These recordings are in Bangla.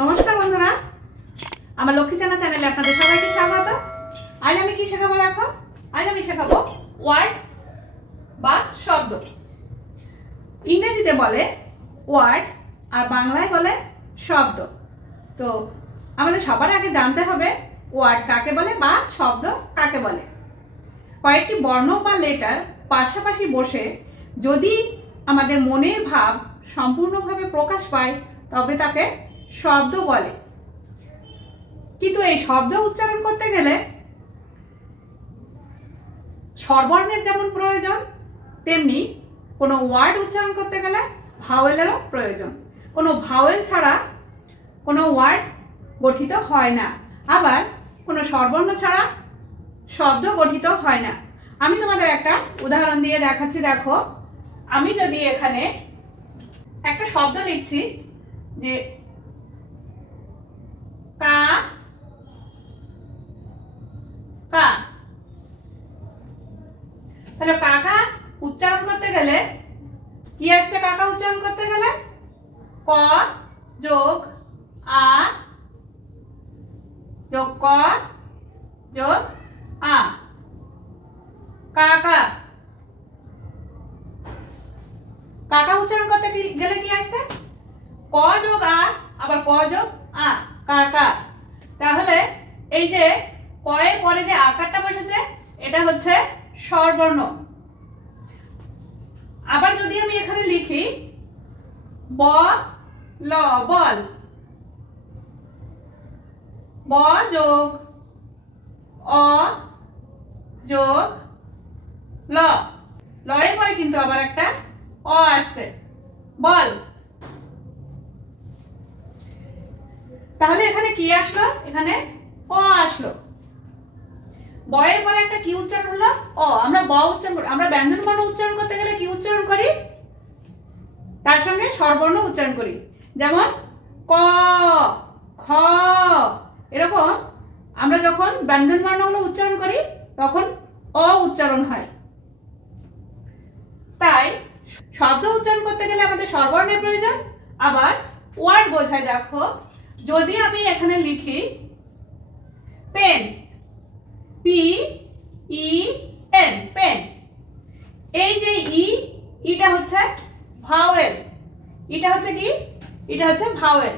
নমস্কার বন্ধুরা, আমার লক্ষ্মীচানা চ্যানেলে আপনাদের সবাইকে স্বাগত। আজ আমি কি শেখাবো দেখো, আজ আমি শেখাবো ওয়ার্ড বা শব্দ। ইংরেজিতে বলে ওয়ার্ড আর বাংলায় বলে শব্দ। তো আমাদের সবার আগে জানতে হবে ওয়ার্ড কাকে বলে বা শব্দ কাকে বলে। কয়েকটি বর্ণ বা লেটার পাশাপাশি বসে যদি আমাদের মনের ভাব সম্পূর্ণভাবে প্রকাশ পায় তবে তাকে শব্দ বলে। কিন্তু এই শব্দ উচ্চারণ করতে গেলে স্বরবর্ণের যেমন প্রয়োজন তেমনি কোনো ওয়ার্ড উচ্চারণ করতে গেলে ভাওয়েলেরও প্রয়োজন। কোনো ভাওয়েল ছাড়া কোনো ওয়ার্ড গঠিত হয় না, আবার কোনো স্বরবর্ণ ছাড়া শব্দ গঠিত হয় না। আমি তোমাদের একটা উদাহরণ দিয়ে দেখাচ্ছি। দেখো, আমি যদি এখানে একটা শব্দ লিখছি যে কা কা, তাহলে কাকা উচ্চারণ করতে গেলে কি আসছে? কাকা উচ্চারণ করতে গেলে ক যোগ আ যোগ ক যোগ আ, কাকা। কাকা উচ্চারণ করতে গেলে কি আসছে? ক যোগ আ আবার ক যোগ আ, কাকা। তাহলে এই যে ক এর পরে যে আকারটা বসেছে এটা হচ্ছে স্বরবর্ণ। আবার যদি আমি এখানে লিখি ব ল, বল, ব যোগ অ যোগ ল, ল এর পরে কিন্তু আবার একটা অ আসছে, বল। তাহলে এখানে কি আসলো? এখানে অ আসলো। ব এর পরে একটা কি উচ্চারণ হলো? অ। আমরা ব উচ্চারণ করি, আমরা ব্যঞ্জন বর্ণ উচ্চারণ করতে গেলে কি উচ্চারণ করি? তার সঙ্গে স্বরবর্ণ উচ্চারণ করি। যেমন ক, খ, এরকম আমরা যখন ব্যঞ্জন বর্ণগুলো উচ্চারণ করি তখন অ উচ্চারণ হয়। তাই শব্দ উচ্চারণ করতে গেলে আমাদের স্বরবর্ণের প্রয়োজন, আবার ওয়ার্ড বোঝায়। দেখো, যদি আমি এখানে লিখি pen, P E N, pen, এই যে ইটা হচ্ছে ভাওয়েল, এটা হচ্ছে কি? এটা হচ্ছে ভাওয়েল।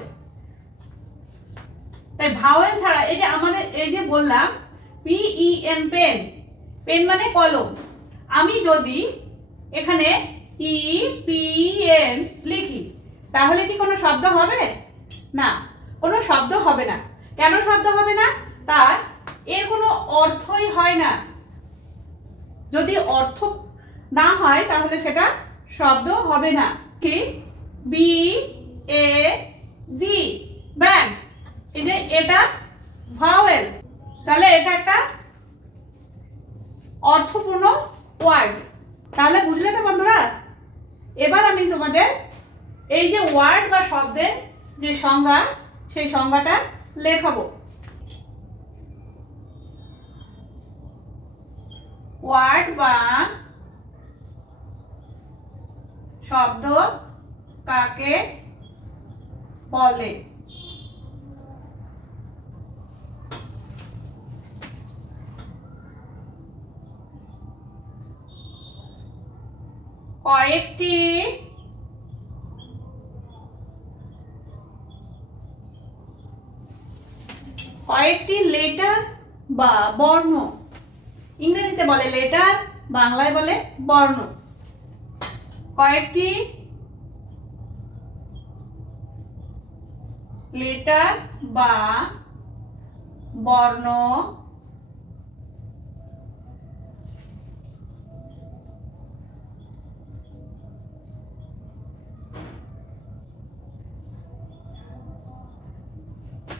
তাই ভাওয়েল ছাড়া এই যে আমাদের এই যে বললাম P E N, pen, pen মানে কলম। আমি যদি এখানে ই পি এন লিখি তাহলে কি কোনো শব্দ হবে? না, কোনো শব্দ হবে না। কেন শব্দ হবে না? তার এর কোনো অর্থই হয় না। যদি অর্থ না হয় তাহলে সেটা শব্দ হবে না। কি? বি এ জি, ব্যাগ, এই যে এটা ভাওয়েল, তাহলে এটা একটা অর্থপূর্ণ ওয়ার্ড। তাহলে বুঝলে তো বন্ধুরা? এবার আমি তোমাদের এই যে ওয়ার্ড বা শব্দের যে সংজ্ঞা সেই সংজ্ঞাটা লেখাবো। ওয়ার্ড বা শব্দ কাকে বলে? কয়েকটি লেটার বা বর্ণ। ইংরেজিতে বলে লেটার, বাংলায় বলে বর্ণ। কয়েকটি লেটার বা বর্ণ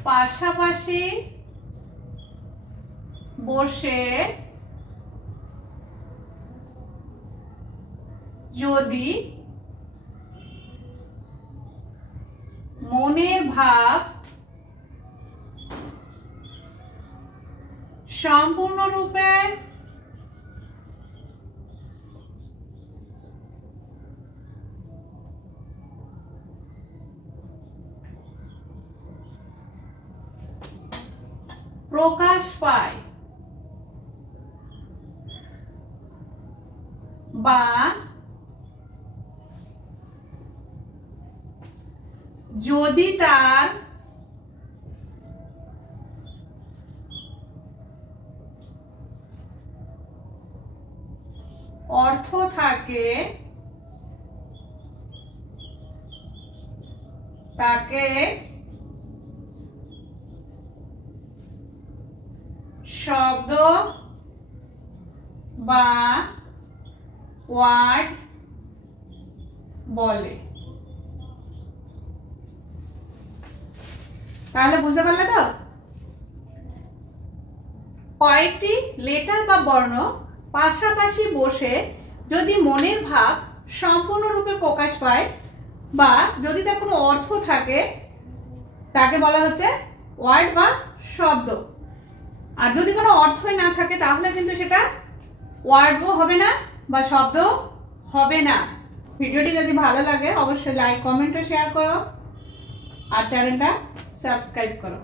পাশাপাশি বসে যদি মনের ভাব সম্পূর্ণরূপে প্রকাশ পায় বা যদি তার অর্থ থাকে তাকে শব্দ বা ওয়ার্ড বলে। তাহলে বুঝতে পারলে তো? কয়েকটি লেটার বা বর্ণ পাশাপাশি বসে যদি মনের ভাব সম্পূর্ণরূপে প্রকাশ পায় বা যদি তার কোনো অর্থ থাকে তাকে বলা হচ্ছে ওয়ার্ড বা শব্দ। আর যদি কোনো অর্থই না থাকে তাহলে কিন্তু সেটা ওয়ার্ডও হবে না বা শব্দ হবে না। ভিডিওটি যদি ভালো লাগে অবশ্যই লাইক, কমেন্ট ও শেয়ার করো আর চ্যানেলটা সাবস্ক্রাইব করো।